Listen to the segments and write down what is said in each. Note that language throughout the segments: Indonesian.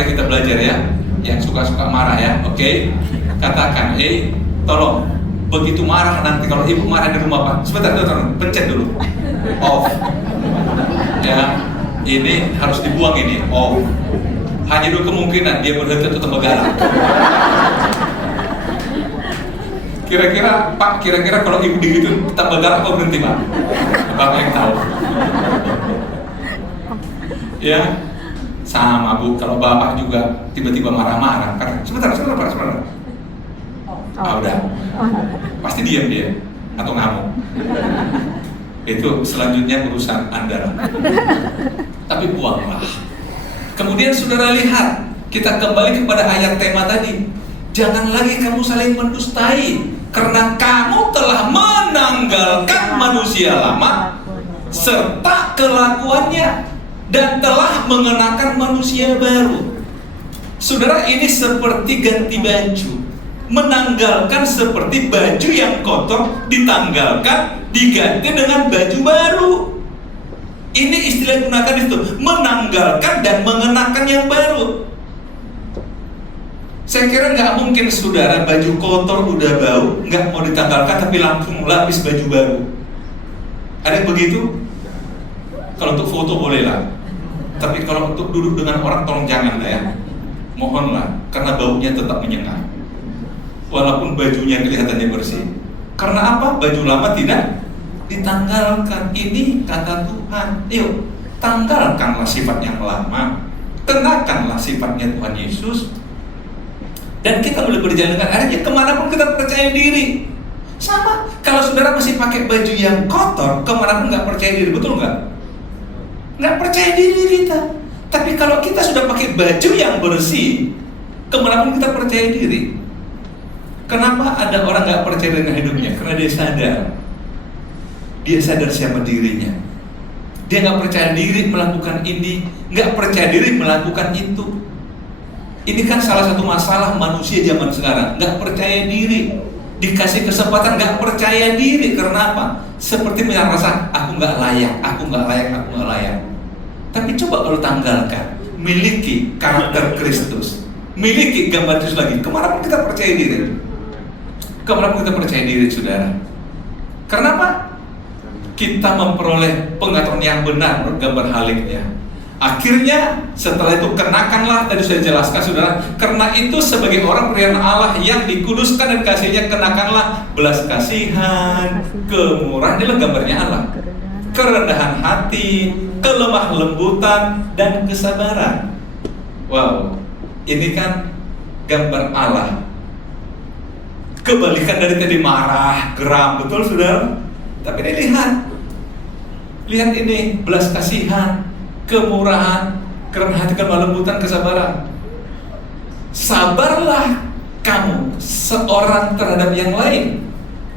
mari kita belajar ya. Yang suka-suka marah ya, oke? Katakan, tolong, begitu marah nanti kalau ibu marah di rumah Pak, sebentar, pencet dulu, off. Ya, ini harus dibuang ini, off. Hanya dua kemungkinan, dia berhenti atau tambah galak. Kira-kira Pak, kalau ibu begitu tambah galak atau berhenti Pak? Bapak yang tahu. Ya. Sama Bu, kalau Bapak juga tiba-tiba marah-marah, karena sebentar Pak. Udah, pasti diam dia atau ngamuk. Itu selanjutnya urusan Anda. Tapi buanglah. Kemudian saudara lihat, kita kembali kepada ayat tema tadi. Jangan lagi kamu saling mendustai, karena kamu telah menanggalkan manusia lama serta kelakuannya dan telah mengenakan manusia baru. Saudara, ini seperti ganti baju. Menanggalkan seperti baju yang kotor ditanggalkan, diganti dengan baju baru. Ini istilah yang digunakan itu, menanggalkan dan mengenakan yang baru. Saya kira nggak mungkin saudara baju kotor udah bau, nggak mau ditanggalkan tapi langsung lapis baju baru. Ada yang begitu? Kalau untuk foto boleh lah. Tapi kalau untuk duduk dengan orang tolong jangan lah ya. Mohonlah, karena baunya tetap menyengat. Walaupun bajunya kelihatannya bersih. Karena apa? Baju lama tidak ditanggalkan. Ini kata Tuhan. Yuk, tanggalkanlah sifat yang lama. Kenakanlah sifatnya Tuhan Yesus. Dan kita boleh berjalan dengan adanya kemanapun kita percaya diri. Sama, kalau saudara masih pakai baju yang kotor, kemanapun nggak percaya diri, betul nggak? Nggak percaya diri kita. Tapi kalau kita sudah pakai baju yang bersih, kemanapun kita percaya diri. Kenapa ada orang nggak percaya dengan hidupnya? Karena dia sadar siapa dirinya. Dia nggak percaya diri melakukan ini, nggak percaya diri melakukan itu. Ini kan salah satu masalah manusia zaman sekarang, nggak percaya diri. Dikasih kesempatan nggak percaya diri. Karena apa? Seperti merasa aku nggak layak. Tapi coba kalau tanggalkan, miliki karakter Kristus, miliki gambar Kristus lagi. Kemanapun kita percaya diri, saudara. Kenapa? Kita memperoleh pengetahuan yang benar, gambar haliknya. Akhirnya setelah itu kenakanlah, tadi saya jelaskan saudara, karena itu sebagai orang pilihan Allah yang dikuduskan dan kasihnya, kenakanlah belas kasihan, kemurahan. Inilah gambarnya Allah. Kerendahan hati, kelemah lembutan, dan kesabaran. Wow, ini kan gambar Allah. Kebalikan dari tadi marah, geram, betul saudara? Tapi ini lihat ini, belas kasihan, kemurahan, kerendahan hati, kelemah lembutan, kesabaran. Sabarlah kamu seorang terhadap yang lain,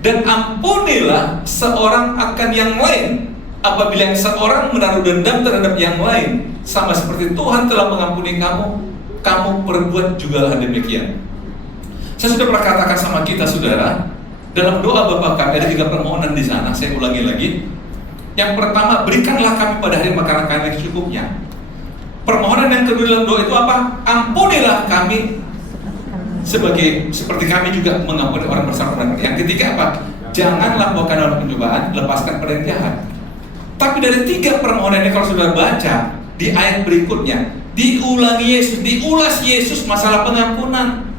dan ampunilah seorang akan yang lain. Apabila yang seorang menaruh dendam terhadap yang lain, sama seperti Tuhan telah mengampuni kamu, kamu perbuat jugalah demikian. Saya sudah pernah katakan sama kita saudara, dalam doa Bapa kami ada 3 permohonan di sana. Saya ulangi lagi. Yang pertama, berikanlah kami pada hari makanan kami yang secukupnya. Permohonan yang kedua dalam doa itu apa? Ampunilah kami seperti kami juga mengampuni orang bersama kami. Yang ketiga apa? Janganlah bawakan dalam pencobaan, lepaskan pada yang jahat. Tapi dari 3 permohonan ini kalau sudah baca di ayat berikutnya, diulas Yesus masalah pengampunan.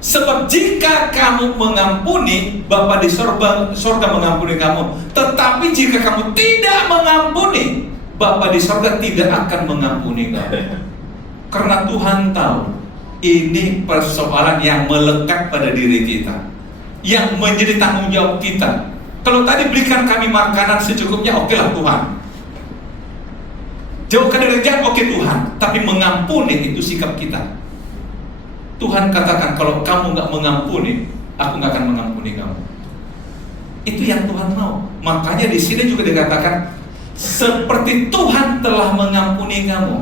Sebab jika kamu mengampuni, Bapa di sorga mengampuni kamu. Tetapi jika kamu tidak mengampuni, Bapa di sorga tidak akan mengampuni kamu. Karena Tuhan tahu ini persoalan yang melekat pada diri kita, yang menjadi tanggung jawab kita. Kalau tadi berikan kami makanan secukupnya, oke lah Tuhan. Jauhkan dari jahat, oke Tuhan. Tapi mengampuni itu sikap kita. Tuhan katakan, kalau kamu nggak mengampuni, aku nggak akan mengampuni kamu. Itu yang Tuhan mau. Makanya di sini juga dikatakan, seperti Tuhan telah mengampuni kamu.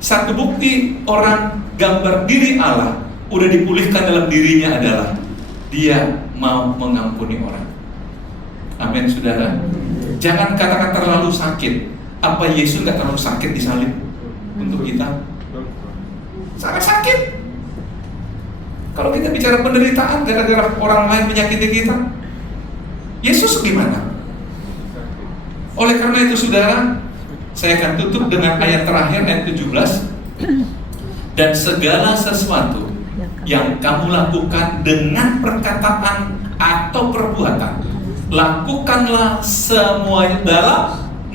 Satu bukti orang gambar diri Allah udah dipulihkan dalam dirinya adalah dia mau mengampuni orang. Amin saudara. Jangan katakan terlalu sakit. Apa Yesus nggak terlalu sakit disalib untuk kita? sangat sakit. Kalau kita bicara penderitaan gara-gara orang lain menyakiti kita, Yesus gimana? Oleh karena itu saudara, saya akan tutup dengan ayat terakhir, ayat 17. Dan segala sesuatu yang kamu lakukan dengan perkataan atau perbuatan, lakukanlah semuanya dalam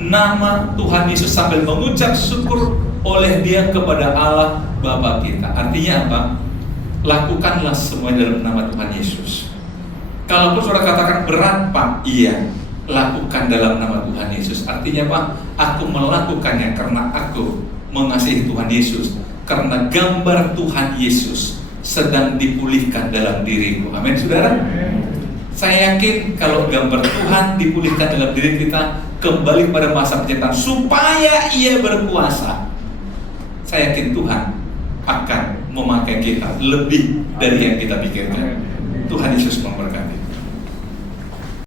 nama Tuhan Yesus sambil mengucap syukur oleh Dia kepada Allah Bapa kita. Artinya apa? Lakukanlah semuanya dalam nama Tuhan Yesus. Kalaupun saudara katakan berat Pak, iya, lakukan dalam nama Tuhan Yesus. Artinya apa? Aku melakukannya karena aku mengasihi Tuhan Yesus, karena gambar Tuhan Yesus sedang dipulihkan dalam diriku. Amin saudara. Saya yakin kalau gambar Tuhan dipulihkan dalam diri kita, kembali pada masa penciptaan supaya Ia berkuasa, saya yakin Tuhan akan memakai kita lebih dari yang kita pikirkan. Tuhan Yesus memberkati.